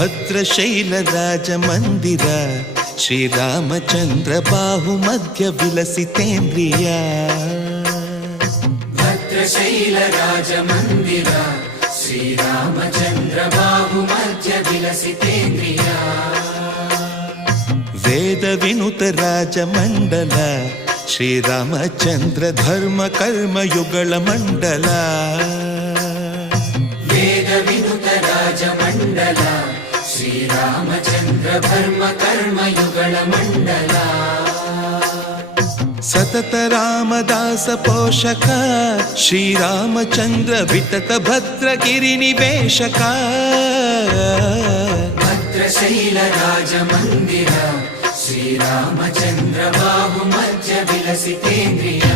ಭದ್ರಶೈಲ ರಾಜ ಮಂದಿರ ಶ್ರೀರಾಮಚಂದ್ರ ಬಾಹು ಮಧ್ಯ ವಿಲಸಿತೇಂದ್ರಿಯ ಭದ್ರಶೈಲ ರಾಜ ಮಂದಿರ ಶ್ರೀರಾಮಚಂದ್ರ ಬಾಹು ಮಧ್ಯ ವಿಲಸಿತೇಂದ್ರಿಯ ವೇದ ವಿನುತ ರಾಜ ಮಂಡಲ ಶ್ರೀರಾಮಚಂದ್ರ ಧರ್ಮ ಕರ್ಮ ಯುಗಳ ಮಂಡಲ ವೇದ ವಿನುತ ರಾಜ ಮಂಡಲ ಶ್ರೀರಾಮಚಂದ್ರ ಧರ್ಮ ಕರ್ಮ ಯುಗಳ ಮಂಡಲ ಸತತ ರಾಮದಾಸ ಪೋಷಕ ಶ್ರೀರಾಮಚಂದ್ರ ವಿತತ ಭದ್ರಗಿರಿ ನಿವೇಶಕ ಭದ್ರಶೈಲ ರಾಜ ಮಂದಿರ ಶ್ರೀರಾಮಚಂದ್ರ ಬಾಹು ಮಧ್ಯ ವಿಲಸಿತೇಂದ್ರಿಯ